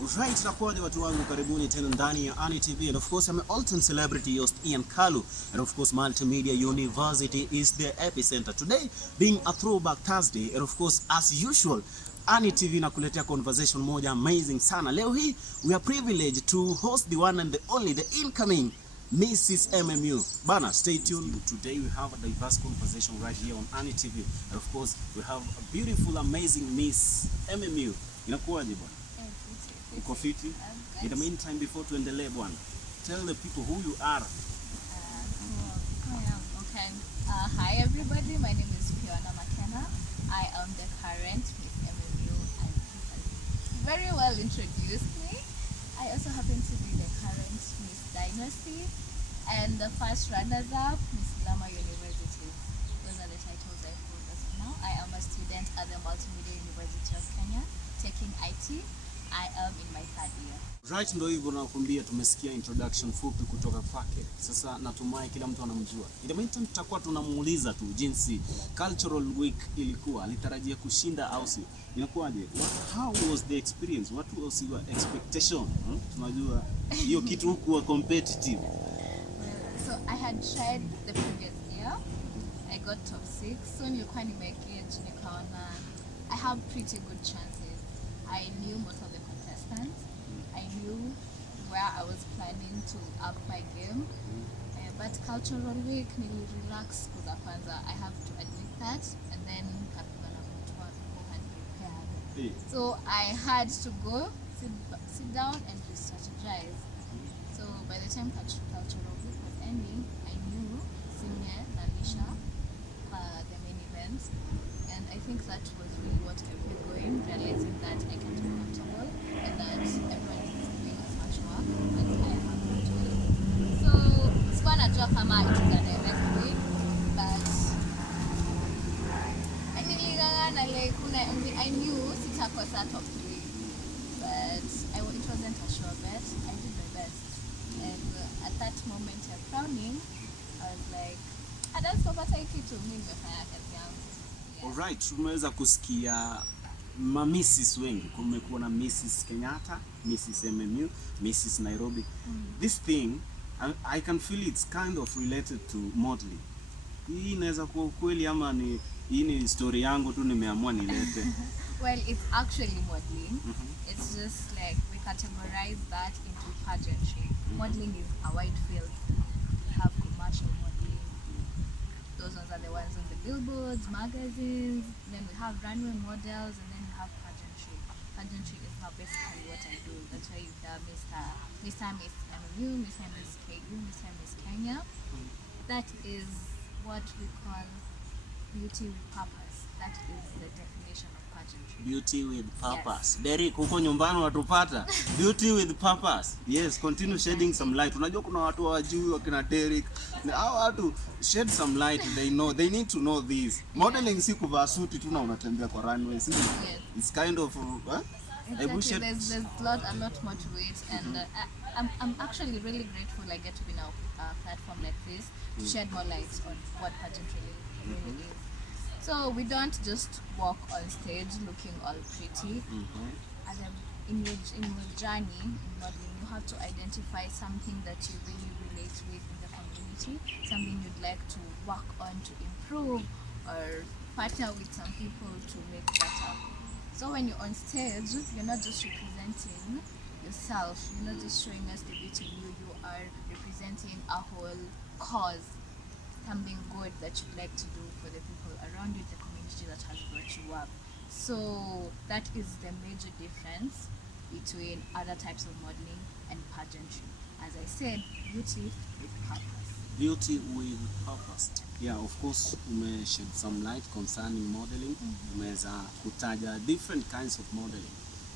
Right, nakuaje watu wangu, karibuni tena ndani ya Ani TV, and of course I'm an Alton celebrity host Ian Kalu, and of course Multimedia University is the epicenter. Today being a throwback Thursday, and of course as usual Ani TV nakuletea conversation moja amazing sana. Leo hii we are privileged to host the one and the only, the incoming Mrs. MMU. Bana, stay tuned. Today we have a diverse conversation right here on Ani TV, and of course we have a beautiful amazing Miss MMU. Inakuaje bwana? Uko fiti? In the meantime, before tuendelee bwana, tell the people who you are. Okay. Hi everybody, my name is Fiona McKenna. I am the current Miss MMU, and very well introduced me. I also happen to be the current Miss Dynasty and the first runners-up, Miss Glamour University. Those are the titles I hold as of now. I am a student at the Multimedia University of Kenya, taking IT. I am in my third year. Right, ndo hivyo nakwambia, tumesikia introduction fupi kutoka kwake. Sasa natumai kila mtu anamjua. In the meantime tutakuwa tunamuuliza tu jinsi Cultural Week ilikuwa, alitarajia kushinda au si. Inakuwaje? How was the experience? What was your expectation? Tunajua hiyo kitu huku competitive. So I had tried the previous year. I got top 6. So nilikuwa nimegauge nikaona I have pretty good chances. I knew most of the contestants. I knew where I was planning to up my game. But Cultural Week, nili relax kuza kwanza. I have to admit that. And then kapigana mtu and prepared. So I had to go sit down and re-strategize. So by the time Cultural Week was ending, I knew Senior, Nalisha, the main events. And I think that was really what kept me going, realizing that I can be comfortable and that everyone is doing as much work as I have been doing. So, sikuwa najua kama it is a direct way, but nilingangana, like, I knew sitakosa top 3, but it wasn't a sure bet. I did my best. And at that moment of crowning, I was like, adasipopata hii kitu, mimi nimefanya kazi yangu. Alright, tumeweza kusikia Mrs. wengi. Kumekuwa na Mrs. Kenyatta, Mrs. MMU, Mrs. Nairobi. This thing, I can feel it's kind of related to modeling. Hii inaweza kuwa ukweli ama hii ni story yangu tu nimeamua nilete? Well, it's actually modeling. It's just like we categorize that into pageantry. Modeling is a wide field. We have commercial modeling. Those ones are the ones on the billboards, magazines. Then we have runway models, and then we have pageantry. Pageantry is now basically what I do. That's why you have Miss MMU, Miss KU, Miss Kenya. That is what we call beauty with purpose. That is the definition of pageantry. Beauty with purpose. Yes. Derek, huko nyumbani watupata. Beauty with purpose. Yes, continue shedding some light. Unajua kuna watu hawajui wakina Derek. Hao watu shed some light, they need to know this. Modeling si kuvaa suti tu na unatembea kwa runway. Yes. It's kind of Exactly. There's a lot more to it, and I'm actually really grateful I get to be now a platform like this to shed more light on what pageantry really is. So we don't just walk on stage looking all pretty. In your journey in modeling, you have to identify something that you really relate with in the community, something you'd like to work on to improve, or partner with some people to make better. So when you're on stage, you're not just representing yourself, you're not just showing us the beauty in you, you are representing a whole cause, something good that you'd like to do for the people around you, the community that has brought you up. So that is the major difference between other types of modeling and pageantry. As I said, beauty with purpose. Beauty with purpose. Yeah, of course, shed some light concerning modeling. Umeweza kutaja different kinds of modeling.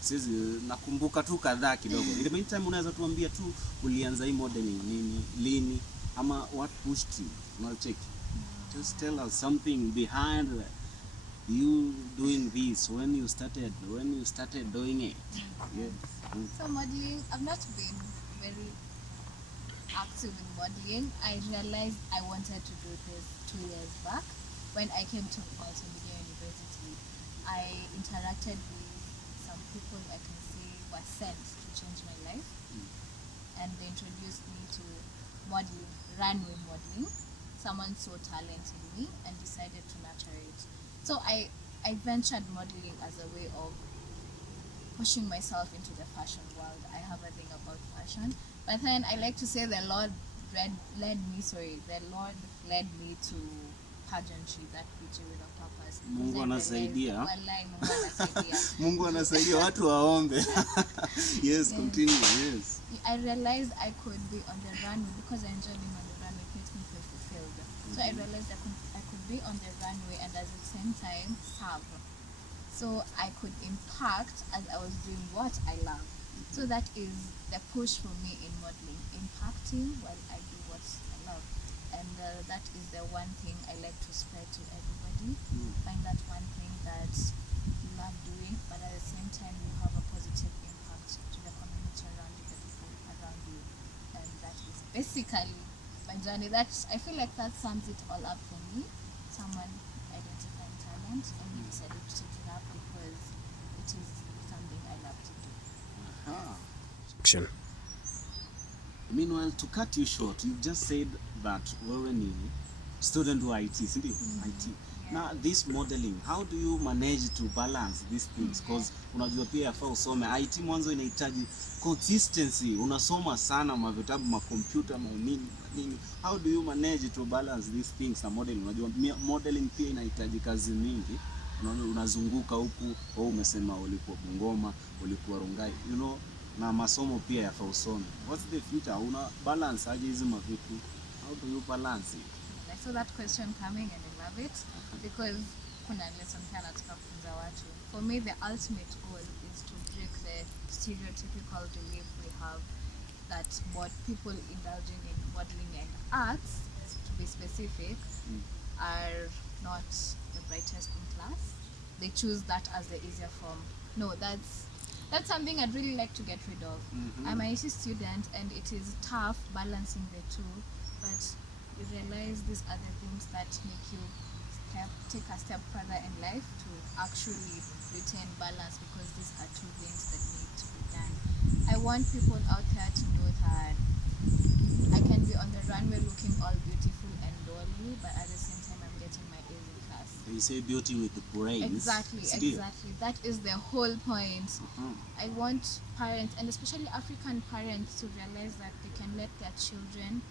Sisi nakumbuka tu kadhaa kidogo. In the meantime, unaweza tuambia tu ulianza hii modeling nini, lini, ama what pushed you? Check. Just tell us something behind you doing this, when you started doing it. Yes. So modeling, I've not been very active in modeling. I realized I wanted to do this 2 years back when I came to Multimedia University. I interacted with some people I can say were sent to change my life. And they introduced me to modeling, runway modeling. Someone saw talent in me and decided to nurture it. So I ventured modeling as a way of pushing myself into the fashion world. I have a thing about fashion. But then I like to say the Lord led me to pageantry, that PG with a purpose. Mungu anasaidia. Wallahi, Mungu anasaidia. Mungu anasaidia watu waombe. Yes, continue. Yes. I realized I could be on the runway because I enjoy being on the runway. It makes me feel fulfilled. So I realized I could be on the runway and at the same time serve. So I could impact as I was doing what I love. So that is the push for me in modeling, impacting while I do what I love. And that is the one thing I like to spread to everybody. Find that one thing that you love doing, but at the same time you have a positive impact to the community around you, the people around you. And that is basically my journey. I feel like that sums it all up for me. Someone identifying talent and decided to take it up because it is something I love to do. Action. Meanwhile, to cut you short, you've just said that wewe ni student wa IT, isn't it? IT. Yeah. Now, this modeling, how do you manage to balance these things? Because unajua pia yafaa usome. IT mwanzo inahitaji consistency. Unasoma sana mavitabu, makompyuta, nini. How do you manage to balance these things na modeling? Unajua modeling pia inahitaji kazi mingi. Unazunguka huku, umesema ulikuwa Bungoma, ulikuwa Rongai, na masomo pia yafaa usome. What's the future? Una balance aje hizi mavitu? How do you balance it? I saw that question coming and I love it because kuna lesson pia nataka kufunza watu. For me, the ultimate goal is to break the stereotypical belief we have that people indulging in modeling and arts, to be specific, are not the brightest in class. They choose that as the easier form. No, that's something I'd really like to get rid of. I'm an IT student and it is tough balancing the two, but you realize these are the things that make you take a step further in life to actually retain balance, because these are two things that need to be done. I want people out there to know that I can be on the runway looking all beautiful and dolly, but at the same time I'm getting my A's in class. You say beauty with the brains. Exactly. That is the whole point. I want parents, and especially African parents, to realize that they can let their children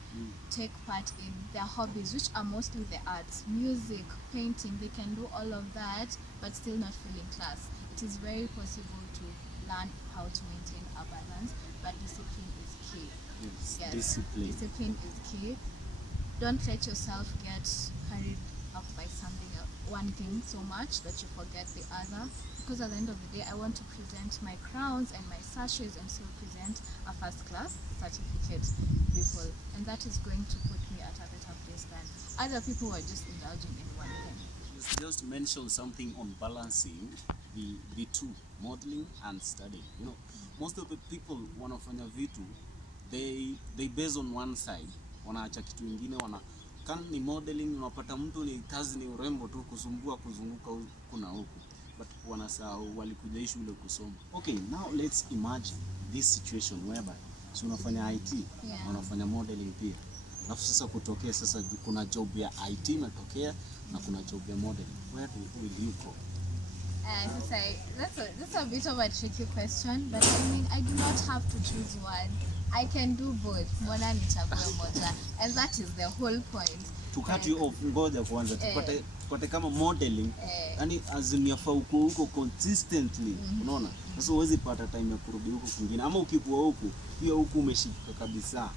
take part in their hobbies, which are mostly the arts, music, painting. They can do all of that, but still not feel in class. It is very possible to learn how to maintain a balance, but discipline is key. Yes. Discipline is key. Don't let yourself get carried up by one thing so much that you forget the other, because at the end of the day I want to present my crowns and my sashes and still present a first class certificate people, and that is going to put me at a better place than other people who are just indulging in one thing. Just mention something on balancing the two, modeling and studying. Most of the people wanafanya vitu, they base on one side, wanaacha kitu ingine, kama ni modeling unapata mtu ni kazi ni urembo tu, kuzunguka huku na huku, but wanasahau walikuja shule kusoma. Okay, now let's imagine this situation whereby unafanya IT, unafanya modeling pia, alafu sasa kutokea sasa kuna job ya IT inatokea na kuna job ya modeling. Where will you go? That's a bit of a tricky question, but I mean, I do not have to choose one. I can do both. Mbona nichague moja? And that is the whole point. To cut you off, ngoja kwanza tupate kama modeling, yani azimia huko consistently, unaona? Sasa huwezi pata time ya kurudi huko kwingine, ama ukikuwa huko pia huko umeshika kabisa,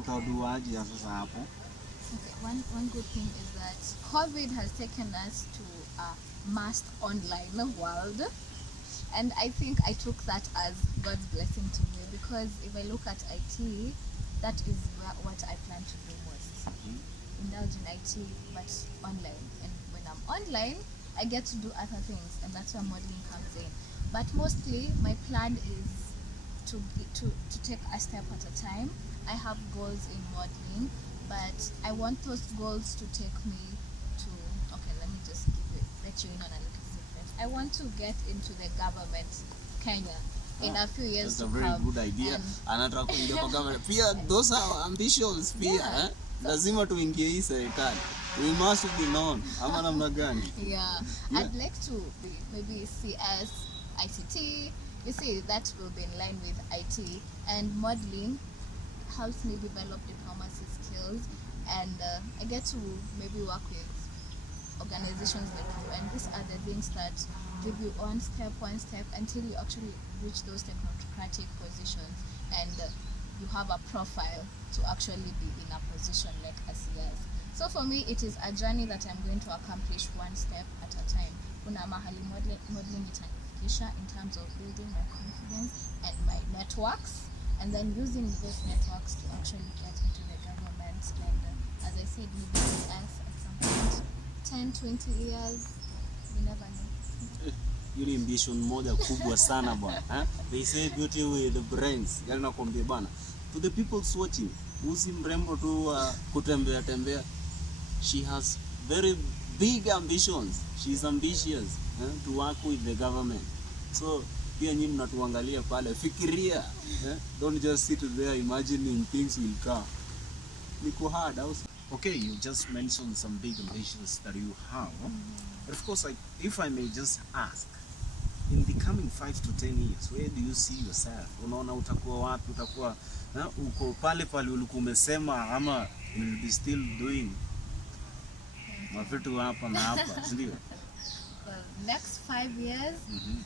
utaduaje sasa hapo? Okay, one good thing is that COVID has taken us to a masked online world, and I think I took that as God's blessing to me, because if I look at IT, that is what I plan to do most. Indulge in IT, but online. And when I'm online, I get to do other things, and that's where modeling comes in. But mostly, my plan is to take a step at a time. I have goals in modeling, but I want those goals to take me to, okay, let me just let you in on a little secret. I want to get into the government, Kenya. in a few years that's to a very come. good idea. Anataka kuingia kwa government. Pia those are ambitions pia. Yeah. Lazima tuingie hii serikali. We must be known. Ama namna gani? Yeah. I'd like to be maybe CS, ICT. You see, that will be in line with IT, and modeling helps me develop diplomacy skills, and I get to maybe work with organizations like you, and these are the things that give you one step until you actually reach those technocratic positions, and you have a profile to actually be in a position like a CS. So for me, it is a journey that I'm going to accomplish one step at a time. Kuna mahali modeling itanifikisha in terms of building my confidence and my networks, and then using those networks to actually get into the government, and as I said, maybe CS at some point. 10, 20 years, you never know. Hiyo ni ambition moja kubwa sana bwana. They say beauty with the brains. Yaani nakwambia bwana, to the people watching, usi mrembo tu kutembea tembea. She has very big ambitions. She's ambitious to work with the government. So pia nyinyi mnatuangalia pale, fikiria. Don't just sit there imagining things will come. Niko hard also. Okay, you just mentioned some big ambitions that you have. But of course, if I may just ask, in the coming 5 to 10 years, where do you see yourself? Unaona utakuwa wapi? Utakuwa uko pale pale ulikuwa umesema, ama you will be still doing mavitu hapa na hapa, ndio? Well, next 5 years,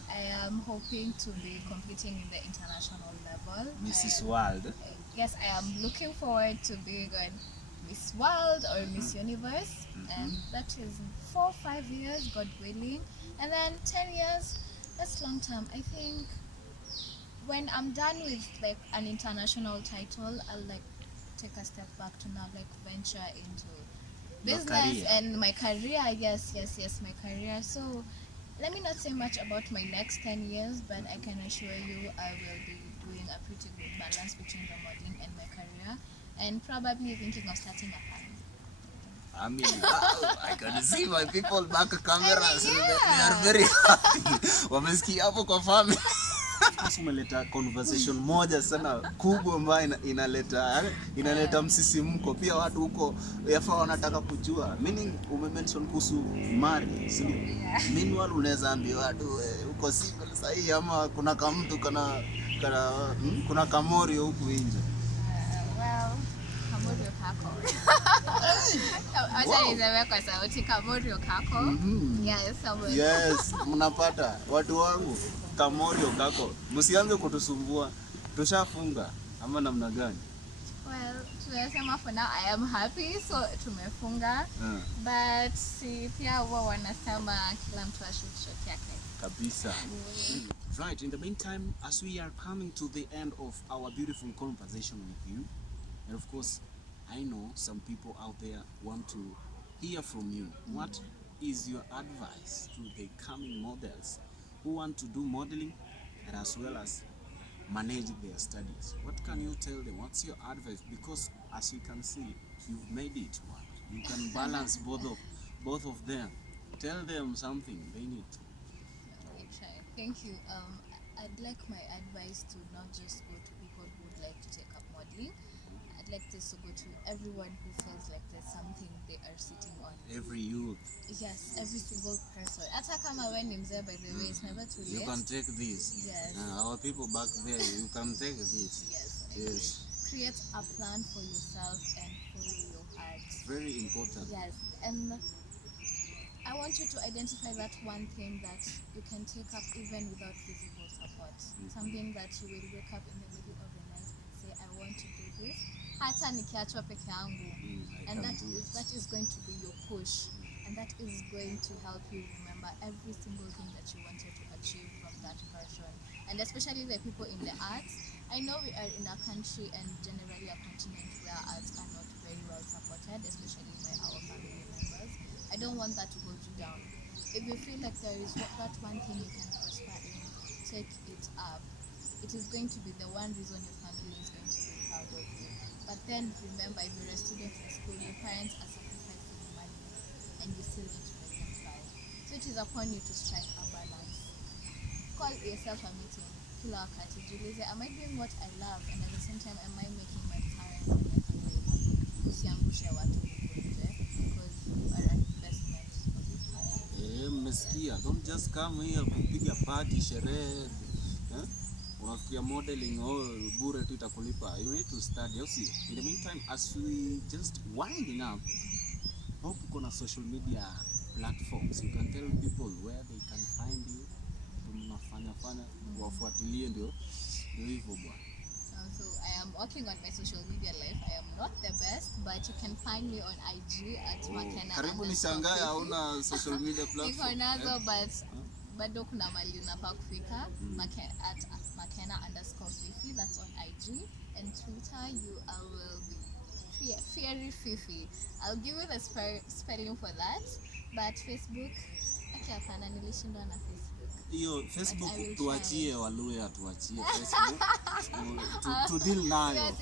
I am hoping to be competing in the international level. Mrs. World. Yes, I am looking forward to being on Miss World or Miss Universe, and that is 4 or 5 years, God willing. And then 10 years, that's long term. I think when I'm done with like an international title, I'll like take a step back to now like venture into business and my career. Yes, my career. So let me not say much about my next 10 years, but I can assure you I will be doing a pretty good balance between the modeling and my career, and probably thinking of starting a family. I mean, I can see my people back cameras. I mean, They are very happy. Wamesikia hapo kwa family. Sasa umeleta conversation moja sana kubwa ambayo inaleta msisimko. Pia watu huko yafaa wanataka kujua. Meaning umemention kuhusu marriage, si ndio? Meanwhile unaweza ambia watu uko single sahi, ama kuna kamtu kuna kamorio huku nje. Well, kamorio kako. Acha niseme kwa sauti, kamorio kako. Yes, mnapata watu wangu, kamorio kako. Msianze kutusumbua. Tushafunga ama namna gani? Well, tunasema for now I am happy, so tumefunga. But si pia wao wanasema kila mtu ashushote yake. Kabisa. Right, in the meantime, as we are coming to the end of our beautiful conversation with you, and of course, I know some people out there want to hear from you. What is your advice to the coming models who want to do modeling and as well as manage their studies? What can you tell them? What's your advice? Because as you can see, you've made it one. You can balance both of them. Tell them something they need to. Thank you. I'd like my advice to not just go to people who would like to take up modeling. I'd like this to go to everyone who feels like there's something they are sitting on. Every youth. Yes, every single person. Hata kama wewe ni mzee, by the way, it's never too late. You can take this. Yes. Our people back there, you can take this. Yes. Create a plan for yourself and follow your heart. Very important. Yes, and I want you to identify that one thing that you can take up even without physical support. Something that you will wake up in the middle of the night and say, I want to do this. Hata nikiachwa peke yangu. And that is going to be your push. And that is going to help you remember every single thing that you wanted to achieve from that person. And especially the people in the arts. I know we are in a country and generally a continent where arts are not very well supported, especially by our family members. I don't want that to hold you down. If you feel like there is that one thing you can prosper in, take it up. It is going to be the one reason your family is going to be proud of you. But then remember, if you're a student in school, your parents are sacrificing money and you still need to make them proud. So it is upon you to strike a balance. Call yourself a meeting. kila wakati jiulize, am I doing what I love and at the same time am I making my parents and my family happy? Usiangushe watu huko nje because you are an investment of this life. Mmesikia, don't just come here kupiga party sherehe. Unafikiria modeling bure tu itakulipa. You need to study. See, in the meantime, as we just winding up, hope uko na social media platforms. You can tell people where they can find you. Tunafanya wafuatilie ndio hivyo bwana. So I am working on my social media life. I am not the best, but you can find me on IG at Makena. Karibu nishangae hauna social media platform. Niko nazo but bado kuna mali unafaa kufika. At Makena_Fifi, that's on IG, and Twitter I will be Fairy Fifi. I'll give you the spelling for that, but Facebook hapana, nilishindwa na Facebook. Hiyo Facebook tuachie Waluya, tuachie Facebook to deal nayo.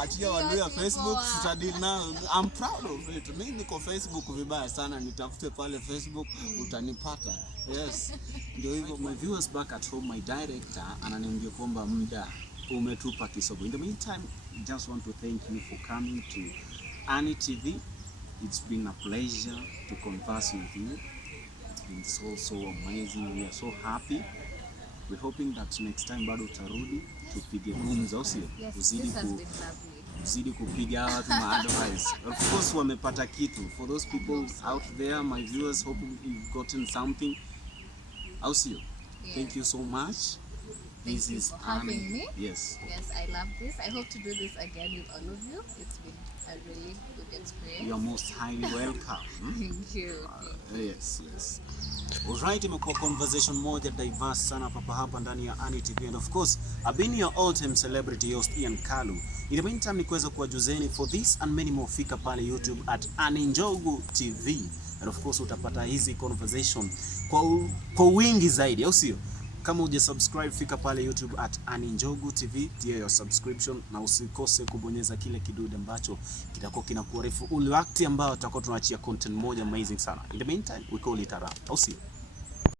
Achia Waluya Facebook, tutadeal nayo. I'm proud of it. Mimi niko Facebook vibaya sana, nitafute pale Facebook utanipata. Yes. Ndio hivyo. My viewers back at home, my director ananiambia kwamba muda umetupa kisogo. In the meantime, just want to thank you for coming to Ani TV. It's been a pleasure to converse with you. It's so amazing. We are so happy. We're hoping that next time bado utarudi tupige gumzo, sio? Uzidi kupiga watu ma advice. Of course wamepata kitu. For those people out there, my viewers, hope you've gotten something. Sio? Thank you so much. Thank you for having me. Yes. Yes, I love this. I hope to do this again with all of you. It's been a really good experience. You're most highly welcome. Thank you. Yes. Alright, imekuwa conversation moja diverse sana hapa ndani ya Ani TV, and of course I've been your all-time celebrity host Ian Kalu. In the meantime, nikuweza kuwajuzeni for this and many more, fika pale YouTube at Ani Njogu TV, and of course utapata hizi conversation kwa wingi zaidi, au sio? Kama uja subscribe, fika pale YouTube at Ani Njogu TV, tia your subscription na usikose kubonyeza kile kidude ambacho kitakuwa kinakuarifu ule wakati ambao tutakuwa tunaachia content moja amazing sana. In the meantime, we call it a wrap. Au sio?